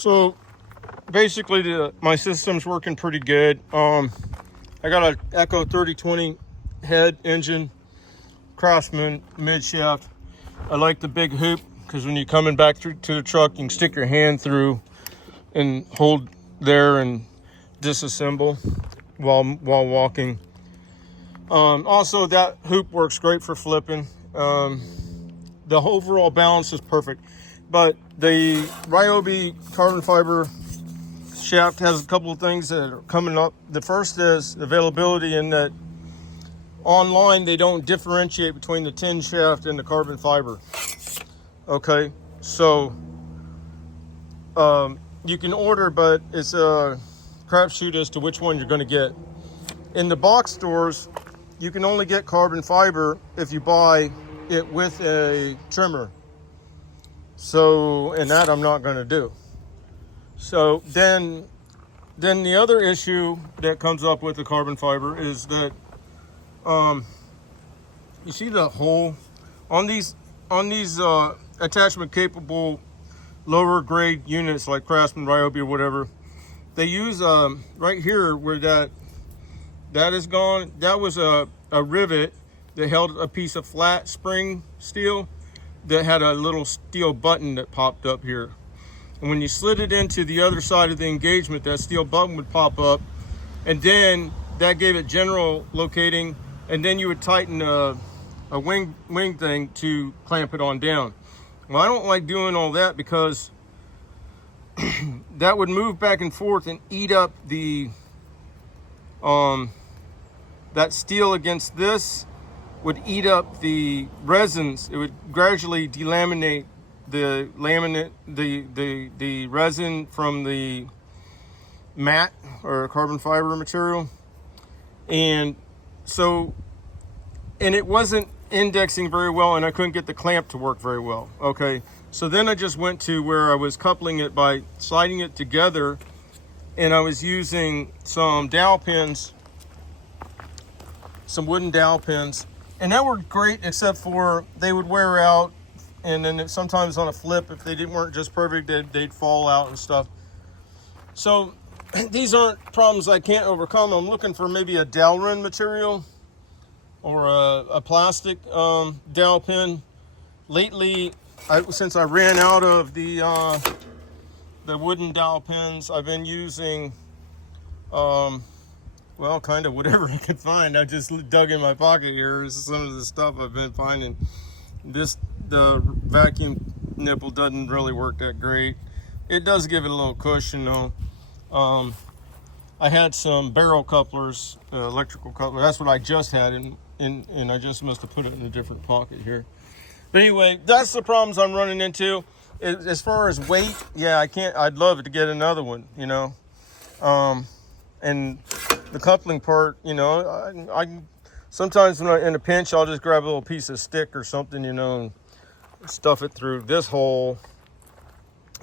So basically my system's working pretty good. I got an Echo 3020 head engine, Craftsman mid shaft. I like the big hoop because when you're coming back through to the truck, you can stick your hand through and hold there and disassemble while walking. Also, that hoop works great for flipping. The overall balance is perfect, but the Ryobi carbon fiber shaft has a couple of things that are coming up. The first is availability, in that online they don't differentiate between the tin shaft and the carbon fiber. Okay, so you can order, but it's a crapshoot as to which one you're going to get. In the box stores, you can only get carbon fiber if you buy it with a trimmer. So, and that I'm not going to do. So then the other issue that comes up with the carbon fiber is that you see the hole on these attachment capable lower grade units like Craftsman, Ryobi, or whatever. They use right here where that is gone. That was a rivet that held a piece of flat spring steel that had a little steel button that popped up here. And when you slid it into the other side of the engagement, that steel button would pop up, and then that gave it general locating, and then you would tighten a wing thing to clamp it on down. Well, I don't like doing all that because that would move back and forth and eat up the that steel against this would eat up the resins. It would gradually delaminate the resin from the mat or carbon fiber material. And so, and it wasn't indexing very well, and I couldn't get the clamp to work very well. Okay, so then I just went to where I was coupling it by sliding it together, and I was using some dowel pins, some wooden dowel pins, and that worked great, except for they would wear out, and then sometimes on a flip, if they weren't just perfect, they'd fall out and stuff. So these aren't problems I can't overcome. I'm looking for maybe a Delrin material or a plastic dowel pin. Lately, since I ran out of the wooden dowel pins, I've been using well, kind of whatever I could find. I just dug in my pocket here. This is some of the stuff I've been finding. The vacuum nipple doesn't really work that great. It does give it a little cushion though. I had some barrel couplers, electrical couplers. That's what I just had, and I just must have put it in a different pocket here. But anyway, that's the problems I'm running into. As far as weight, yeah, I can't. I'd love to get another one, you know. And the coupling part, you know, I sometimes when I'm in a pinch, I'll just grab a little piece of stick or something, you know, and stuff it through this hole,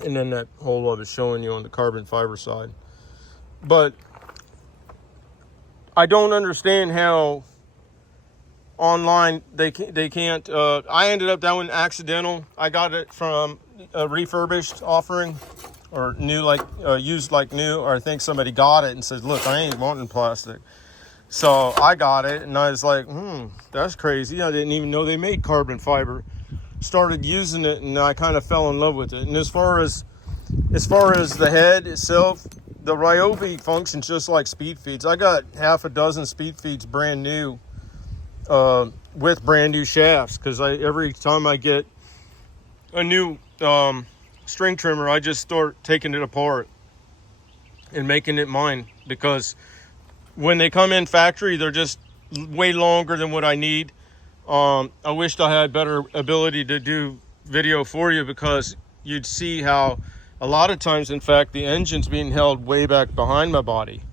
and then that hole I was showing you on the carbon fiber side. But I don't understand how online they can't. I ended up, that one accidental. I got it from a refurbished offering, or new, like used like new, or I think somebody got it and says, look, I ain't wanting plastic. So I got it, and I was like, that's crazy. I didn't even know they made carbon fiber. Started using it, and I kind of fell in love with it. And as far as the head itself, the Ryobi functions just like speed feeds. I got half a dozen speed feeds brand new, with brand new shafts, because every time I get a new string trimmer, I just start taking it apart and making it mine, because when they come in factory, they're just way longer than what I need. I wished I had better ability to do video for you, because you'd see how a lot of times, in fact, the engine's being held way back behind my body,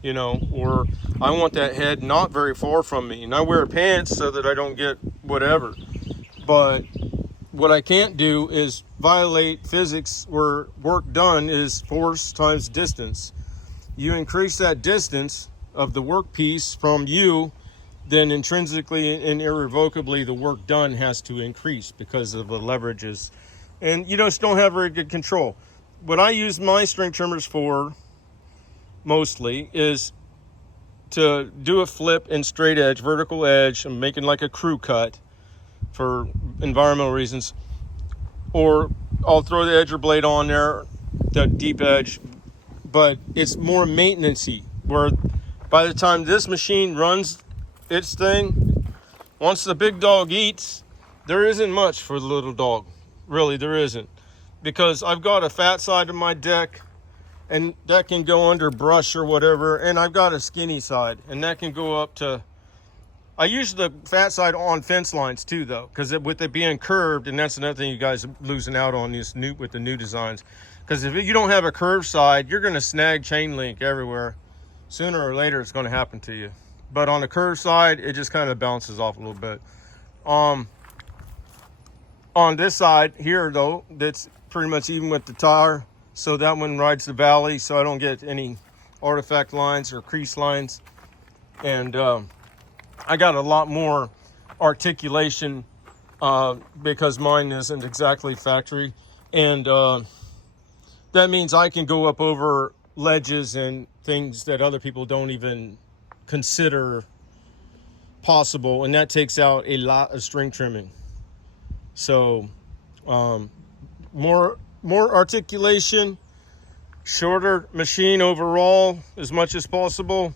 you know, or I want that head not very far from me. And I wear pants so that I don't get whatever. But what I can't do is violate physics, where work done is force times distance. You increase that distance of the workpiece from you, then intrinsically and irrevocably the work done has to increase because of the leverages. And you just don't have very good control. what I use my string trimmers for mostly is to do a flip and straight edge, vertical edge. I'm making like a crew cut for environmental reasons, or I'll throw the edger blade on there, the deep edge, but it's more maintenance-y, where by the time this machine runs its thing, once the big dog eats, there isn't much for the little dog. Really, there isn't. Because I've got a fat side of my deck, and that can go under brush or whatever, and I've got a skinny side, and that can go up to... I use the fat side on fence lines too, though, because with it being curved, and that's another thing you guys are losing out on with the new designs. Because if you don't have a curved side, you're going to snag chain link everywhere. Sooner or later, it's going to happen to you. But on the curved side, it just kind of bounces off a little bit. On this side here, though, that's pretty much even with the tire. So that one rides the valley, so I don't get any artifact lines or crease lines. And I got a lot more articulation because mine isn't exactly factory. And that means I can go up over ledges and things that other people don't even consider possible. And that takes out a lot of string trimming. So more articulation, shorter machine overall as much as possible,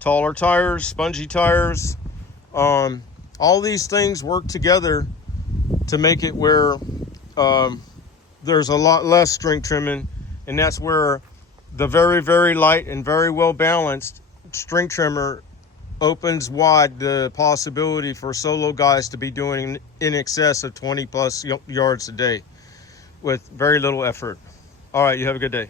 taller tires, spongy tires. All these things work together to make it where there's a lot less string trimming, and that's where the very, very light and very well balanced string trimmer opens wide the possibility for solo guys to be doing in excess of 20 plus yards a day with very little effort. All right, you have a good day.